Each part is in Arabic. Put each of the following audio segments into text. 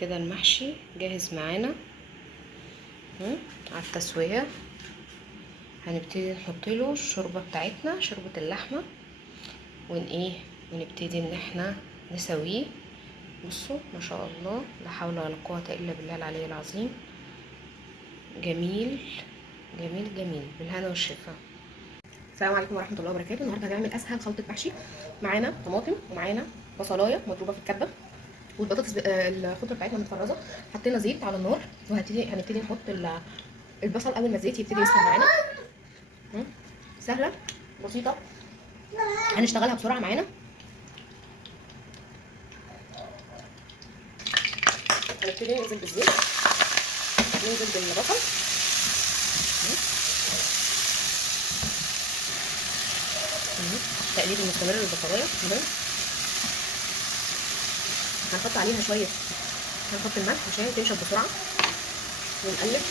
كده المحشي جاهز معانا على التسوية. هنبتدي نحط له الشوربة بتاعتنا، شوربة اللحمة، ونبتدي ان احنا نسويه. بصوا ما شاء الله، لا حول ولا قوة الا بالله العلي العظيم. جميل جميل جميل، بالهنا والشفا. السلام عليكم ورحمه الله وبركاته. النهارده هنعمل اسهل خلطه محشي. معانا طماطم ومعانا بصلايه مضروبه في الكبه، والبطاطس الخضره بتاعتنا متفرزه. حطينا زيت على النار، هنبتدي نحط البصل اول ما الزيت يبتدي يسخن معانا. سهله بسيطه، هنشتغلها بسرعه معانا. هنبتدي ننزل بالزيت، ننزل بالبصل، تقليب مستمر للبصلايه. هنحط عليها شويه، هنحط الملح عشان تنشف بسرعه، ونقلب.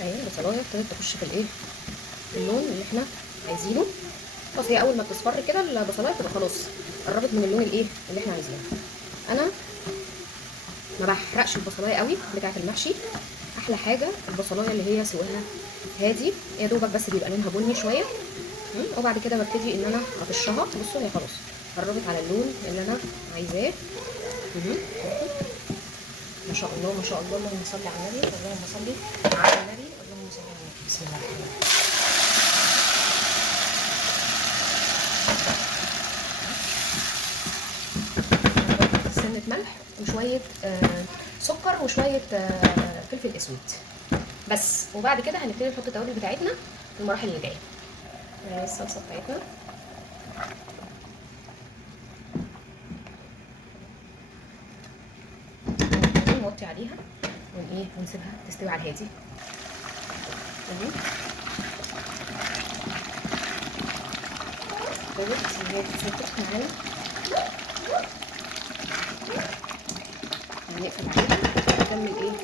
اهي البصلايه ابتدت تخش في اللون اللي احنا عايزينه. بس هي اول ما بتصفر كده البصلايه تبقى خلاص قربت من اللون الايه اللي احنا عايزينه. انا ما بحرقش البصلايه قوي بتاعه المحشي. احلى حاجه البصلايه اللي هي سواها هادي يا دوبك بس بيبقى لونها بني شويه. وبعد كده ببتدي ان انا اطشها. بصوا هي خلاص قربت على اللون اللي انا عايزاه. ما شاء الله ما شاء الله، اللهم صل على النبي، اللهم صل على النبي، اللهم صل على النبي. بسم الله الرحمن الرحيم. سنة ملح وشوية سكر وشوية فلفل اسود بس. وبعد كده هنبتدي نحط التوابل بتاعتنا في المراحل اللي جاية. الصلصة بتاعتنا نوطي عليها ونسيبها تستوي على الهادي. بس هي تتسبك معانا، هنقفل عليها ونكمل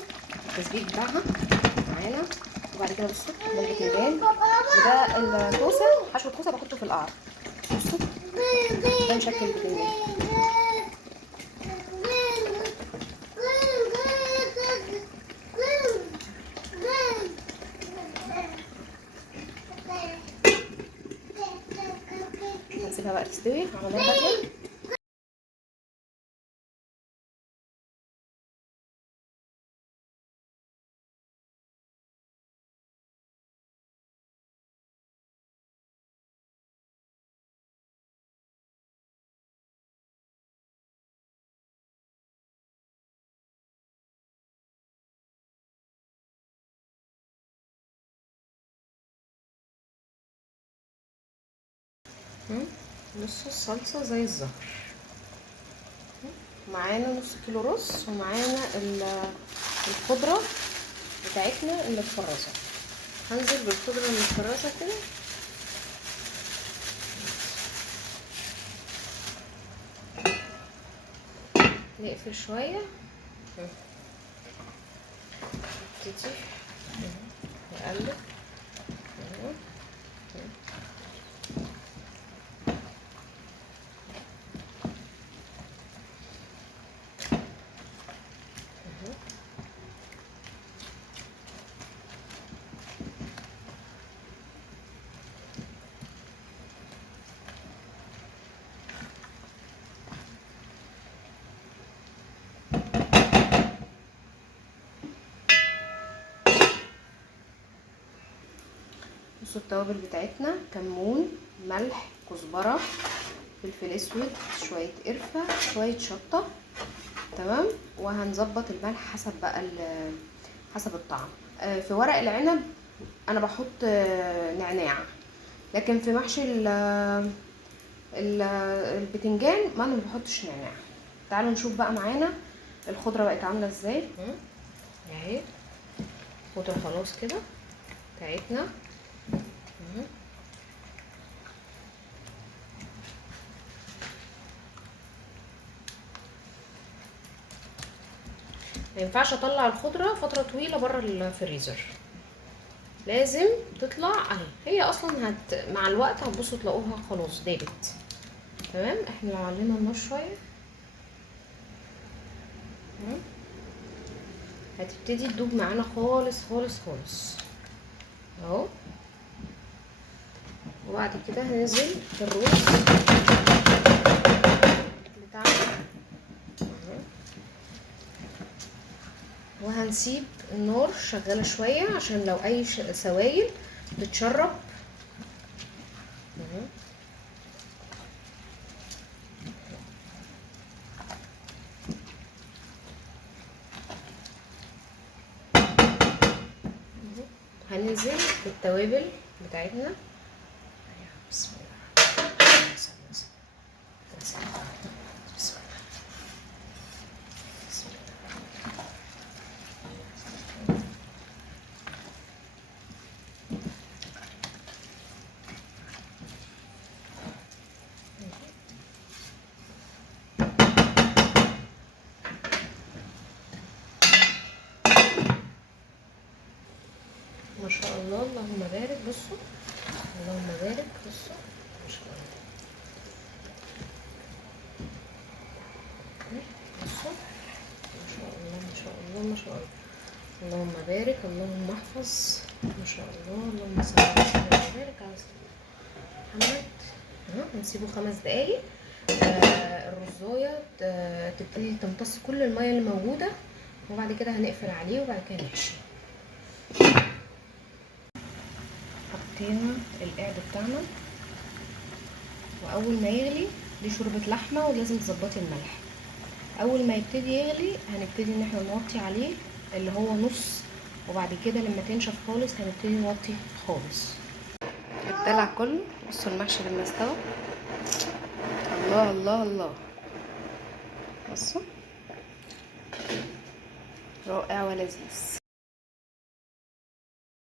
التسبيك بتاعها معانا. وبعد كده بصوا ده البتنجان وده الكوسه، حشو الكوسه بحطه في القعر. بصوا ده مشكل البتنجان. هنسيبها بقى تستوي على نار هاديه. بصوا الصلصه زي الزهر. معانا نص كيلو رز ومعانا الخضره بتاعتنا اللي متفرزه. هنزل بالخضره المتفرزه كده نقفل شويه نبتدي نقلب. بصوا التوابل بتاعتنا: كمون، ملح، كزبره، فلفل اسود، شويه قرفه، شويه شطه. تمام. وهنظبط الملح حسب بقى حسب الطعم. في ورق العنب انا بحط نعناع، لكن في محشي البتنجان ما انا بحطش نعناع. تعالوا نشوف بقى معانا الخضره بقت عامله ازاي. اهي الخضره خلاص كده بتاعتنا. ما ينفعش اطلع الخضره فتره طويله بره الفريزر، لازم تطلع اهي. هي اصلا مع الوقت هتبصوا تلاقوها خلاص دابت. تمام. احنا لو علينا النار شويه هتبتدي تدوب معانا خالص خالص خالص اهو. وبعد كده هننزل بالرز بتاعنا وهنسيب النار شغاله شويه عشان لو اي سوائل بتشرب. هننزل بالتوابل بتاعتنا. بسم الله بسم الله بسم الله. ما شاء الله اللهم بارك. بصوا اللهم بارك، اللهم احفظ، ما شاء الله، اللهم صل على سيدنا وبارك على سيدنا محمد. هنسيبه 5 دقايق. الرزايه تبتدي تمتص كل الميه اللي موجوده، وبعد كده هنقفل عليه وبعد كده نحشي. حطينا القعد بتاعنا، واول ما يغلي، دي شوربه لحمه ولازم تظبطي الملح. اول ما يبتدي يغلي هنبتدي ان احنا نوطي عليه اللي هو نص، وبعد كده لما تنشف خالص هنبتدي نوطي خالص. الدلع كله. بصوا المحشي لما استوى، الله الله الله، بصوا رائع ولذيذ.